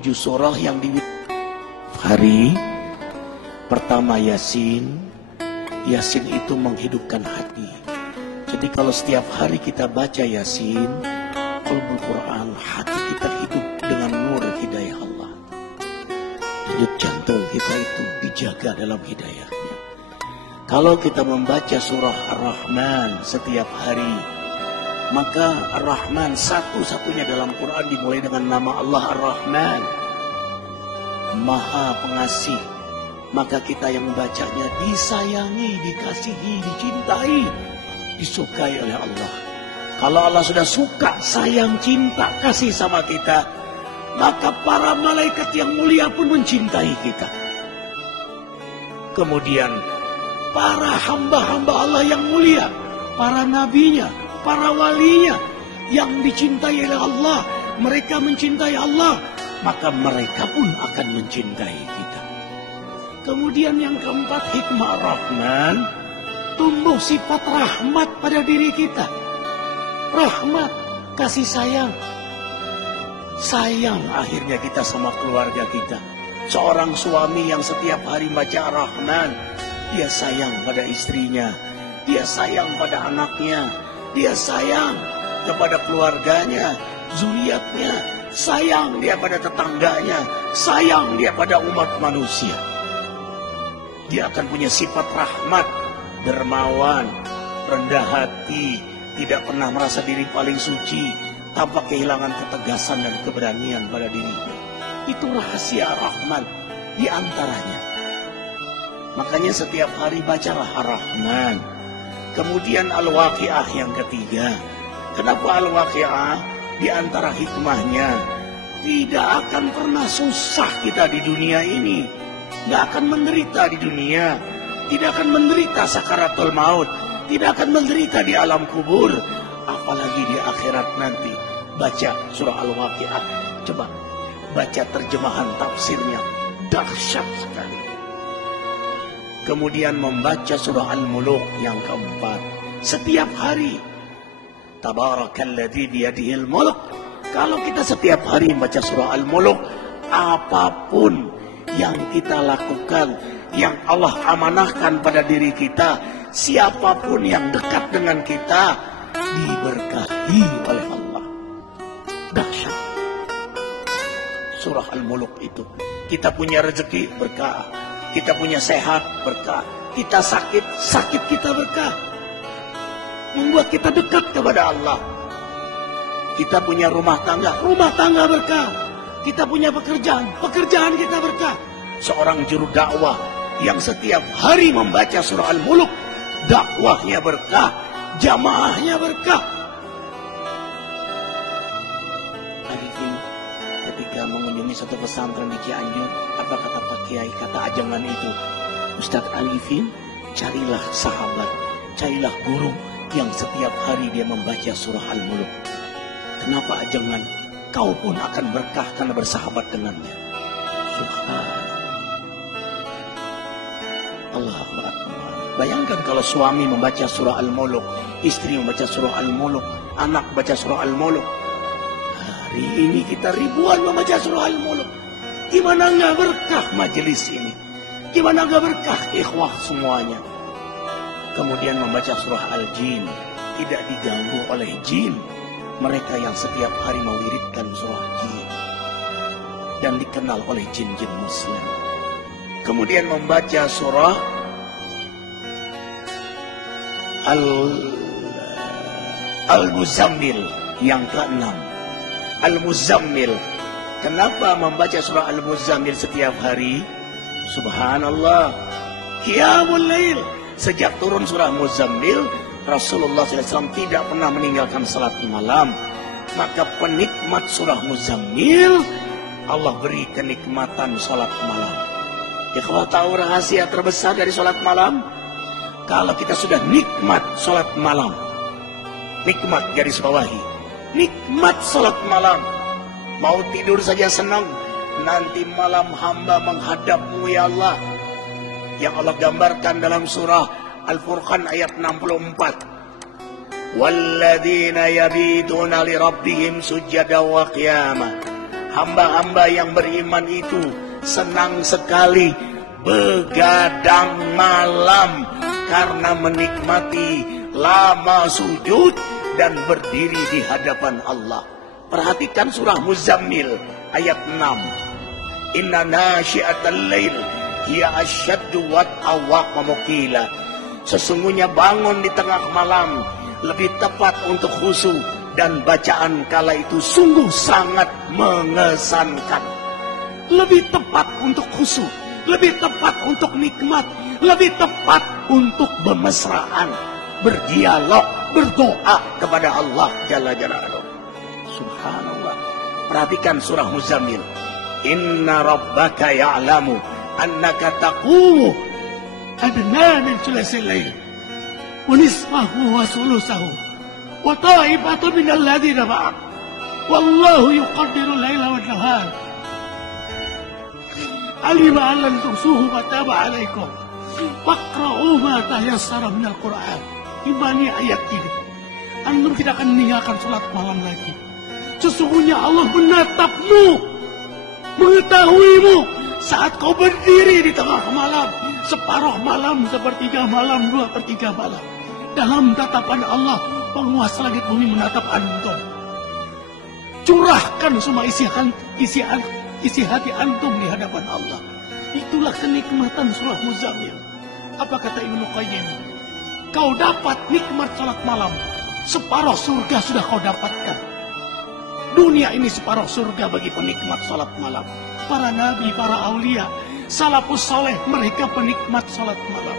7 surah yang di hari pertama Yasin. Yasin itu menghidupkan hati. Jadi kalau setiap hari kita baca Yasin, qalbul Quran, hati kita hidup dengan nur hidayah Allah. Denyut jantung kita itu dijaga dalam hidayahnya. Kalau kita membaca surah Ar-Rahman setiap hari, maka Ar-Rahman satu-satunya dalam Quran dimulai dengan nama Allah Ar-Rahman, Maha Pengasih. Maka kita yang membacanya disayangi, dikasihi, dicintai, disukai oleh Allah. Kalau Allah sudah suka, sayang, cinta, kasih sama kita, maka para malaikat yang mulia pun mencintai kita. Kemudian para hamba-hamba Allah yang mulia, para nabinya, para walinya yang dicintai oleh Allah, mereka mencintai Allah, maka mereka pun akan mencintai kita. Kemudian yang keempat, hikmah Rahman, tumbuh sifat rahmat pada diri kita. Rahmat, kasih sayang. Sayang akhirnya kita sama keluarga kita. Seorang suami yang setiap hari baca Rahman, dia sayang pada istrinya, dia sayang pada anaknya, dia sayang kepada keluarganya, zuriatnya, sayang dia pada tetangganya, sayang dia pada umat manusia. Dia akan punya sifat rahmat, dermawan, rendah hati, tidak pernah merasa diri paling suci, tanpa kehilangan ketegasan dan keberanian pada dirinya. Itu rahasia rahmat di antaranya. Makanya setiap hari bacalah Ar-Rahman. Kemudian Al-Waqi'ah yang ketiga. Kenapa Al-Waqi'ah? Di antara hikmahnya, tidak akan pernah susah kita di dunia ini. Tidak akan menderita di dunia, tidak akan menderita sakaratul maut, tidak akan menderita di alam kubur, apalagi di akhirat nanti. Baca surah Al-Waqi'ah, coba baca terjemahan tafsirnya, dahsyat sekali. Kemudian membaca surah Al-Muluk yang keempat setiap hari. Tabarakalladzi biyadihil mulk. Kalau kita setiap hari membaca surah Al-Muluk, apapun yang kita lakukan, yang Allah amanahkan pada diri kita, siapapun yang dekat dengan kita, diberkahi oleh Allah. Dahsyat surah Al-Muluk itu. Kita punya rezeki, berkah. Kita punya sehat, berkah. Kita sakit, sakit kita berkah. Membuat kita dekat kepada Allah. Kita punya rumah tangga berkah. Kita punya pekerjaan, pekerjaan kita berkah. Seorang juru dakwah yang setiap hari membaca surah Al-Muluk, dakwahnya berkah, jamaahnya berkah. Arifin ketika mengunjungi satu pesantren di Cianjur, apa kata Pak Kiai, kata ajangan itu, Ustadz Arifin, carilah sahabat, carilah guru yang setiap hari dia membaca surah Al-Muluk. Kenapa ajangan? Kau pun akan berkah karena bersahabat dengannya. Subhanallah. Allahu Akbar. Bayangkan kalau suami membaca surah Al-Muluk, istri membaca surah Al-Muluk, anak baca surah Al-Muluk. Hari ini kita ribuan membaca surah Al-Muluk. Gimana nggak berkah majelis ini? Gimana nggak berkah ikhwah semuanya? Kemudian membaca surah Al-Jin, tidak diganggu oleh jin. Mereka yang setiap hari mewiridkan surah jin dan dikenal oleh jin-jin muslim. Kemudian membaca surah Al-Muzammil yang ke-6. Al-Muzammil. Kenapa membaca surah Al-Muzammil setiap hari? Subhanallah. Qiyamul Lail. Sejak turun surah Muzammil, Rasulullah SAW tidak pernah meninggalkan salat malam. Maka penikmat surah Muzammil, Allah beri kenikmatan salat malam. Ikhwah, tahu rahasia terbesar dari salat malam? Kalau kita sudah nikmat salat malam, nikmat garis bawahi, nikmat salat malam, mau tidur saja senang, nanti malam hamba menghadapmu ya Allah. Yang Allah gambarkan dalam surah Al-Furqan ayat 64. Walladzina yabituna li rabbihim sujada wa qiyama. Hamba-hamba yang beriman itu senang sekali begadang malam karena menikmati lama sujud dan berdiri di hadapan Allah. Perhatikan surah Muzammil ayat 6. Inna nasyi'atal lail hiya asyaddu wat'a wa qila. Sesungguhnya bangun di tengah malam lebih tepat untuk khusyuk dan bacaan kala itu sungguh sangat mengesankan. Lebih tepat untuk khusyuk, lebih tepat untuk nikmat, lebih tepat untuk bermesraan, berdialog, berdoa kepada Allah Jalla Jalaluhu. Subhanallah. Perhatikan surah Muzammil. Inna rabbaka ya'lamu annaka taqumu adna min thulutsil lail wa nisfahu wa thulutsahu wa ta'ifatun minal ladzina ma'ak wallahu yuqaddiru laila wan nahar alima an lan tuhsuhu wa taba 'alaikum faqra'u ma tayassara minal Qur'an. Imani ayat ini. Antum tidak akan meninggalkan salat malam lagi. Sesungguhnya Allah menatapmu, mengetahuimu saat kau berdiri di tengah malam, separuh malam, sepertiga malam, 2/3 malam. Dalam tatapan Allah, penguasa langit bumi menatap antum. Curahkan semua isi hati antum di hadapan Allah. Itulah kenikmatan surah Muzammil. Apa kata Ibnu Qayyim? Kau dapat nikmat salat malam, separuh surga sudah kau dapatkan. Dunia ini separuh surga bagi penikmat salat malam. Para nabi, para aulia, salafus soleh, mereka penikmat salat malam.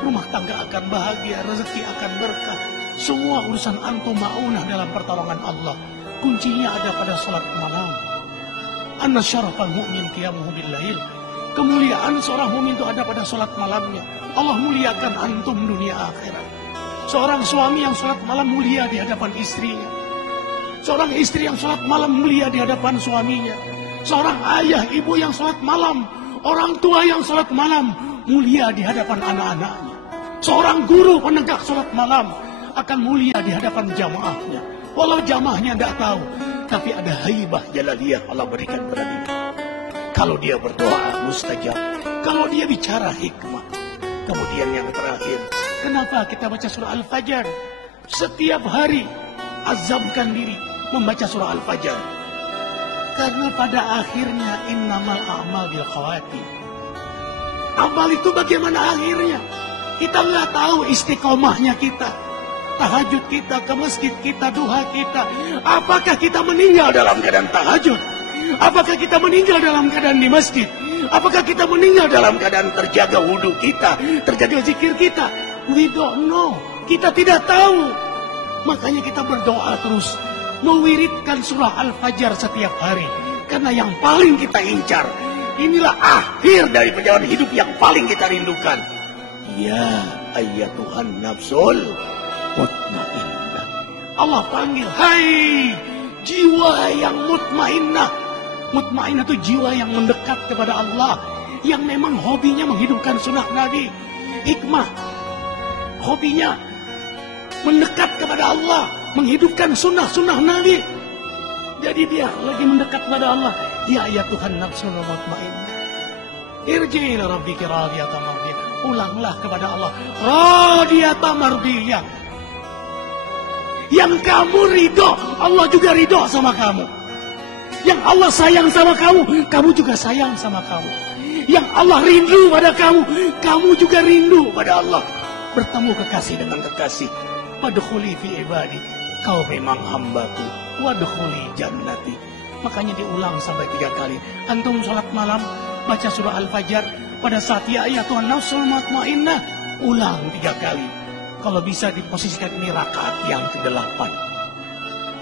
Rumah tangga akan bahagia, rezeki akan berkah. Semua urusan antum ma'unah dalam pertolongan Allah. Kuncinya ada pada salat malam. Anna syarafal mu'min qiyamuhu bil-lail. Kemuliaan seorang mukmin itu ada pada salat malamnya. Allah muliakan antum dunia akhirat. Seorang suami yang salat malam mulia di hadapan istrinya. Seorang istri yang salat malam mulia di hadapan suaminya. Seorang ayah, ibu yang salat malam, orang tua yang salat malam mulia di hadapan anak-anaknya. Seorang guru penegak salat malam akan mulia di hadapan jamaahnya. Walau jamaahnya tidak tahu, tapi ada haibah jalaliyah Allah berikan kepada dia. Kalau dia berdoa mustajab, kalau dia bicara hikmah. Kemudian yang terakhir, kenapa kita baca surah Al-Fajr? Setiap hari azamkan diri membaca surah Al-Fajr. Karena pada akhirnya innamal a'mal bil khawatim. Amal itu bagaimana akhirnya? Kita nggak tahu istiqomahnya kita. Tahajud kita, ke masjid kita, duha kita. Apakah kita meninggal dalam keadaan tahajud? Apakah kita meninggal dalam keadaan di masjid? Apakah kita meninggal dalam keadaan terjaga wudhu kita, terjaga zikir kita? We don't know. Kita tidak tahu. Makanya kita berdoa terus. Mewiridkan surah Al-Fajr setiap hari. Karena yang paling kita incar, inilah akhir dari perjalanan hidup yang paling kita rindukan. Ya ayyatuhan nafsul mutmainnah. Allah panggil, hai jiwa yang mutmainnah. Mutmainnah itu jiwa yang mendekat kepada Allah, yang memang hobinya menghidupkan sunnah Nabi. Hikmah, hobinya mendekat kepada Allah, menghidupkan sunnah Nabi. Jadi dia lagi mendekat kepada Allah. Ya Tuhan nafsul mutmainnah, irji ila rabbika radiyatan mardiyah. Ulanglah kepada Allah radiyatan mardiyah. Yang kamu ridho, Allah juga ridho sama kamu. Yang Allah sayang sama kamu, kamu juga sayang sama kamu. Yang Allah rindu pada kamu, kamu juga rindu pada Allah. Bertemu kekasih dengan kekasih. Wadkhuli fi ibadi, kau memang hambaku. Wadkhuli jannati. Makanya diulang sampai 3 kali. Antum sholat malam, baca surah Al-Fajr. Pada saat ya Tuhan nafsul mutmainnah, ulang 3 kali. Kalau bisa diposisikan ini rakaat yang ke-8.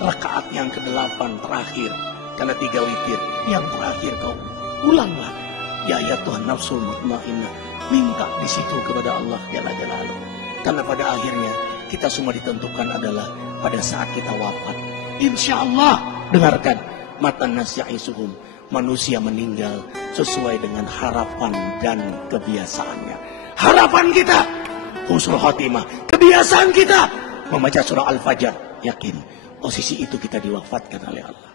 Rakaat yang ke-8 terakhir. Karena 3 witir. Yang terakhir kau ulanglah. Ya Tuhan nafsul mutmainnah. Minta di situ kepada Allah Jalla Jalaluhu. Karena pada akhirnya kita semua ditentukan adalah pada saat kita wafat. Insya Allah, dengarkan. Matan nasya'isuhum. Manusia meninggal sesuai dengan harapan dan kebiasaannya. Harapan kita husnul khotimah. Kebiasaan kita membaca surah Al-Fajr. Yakin posisi itu kita diwafatkan oleh Allah.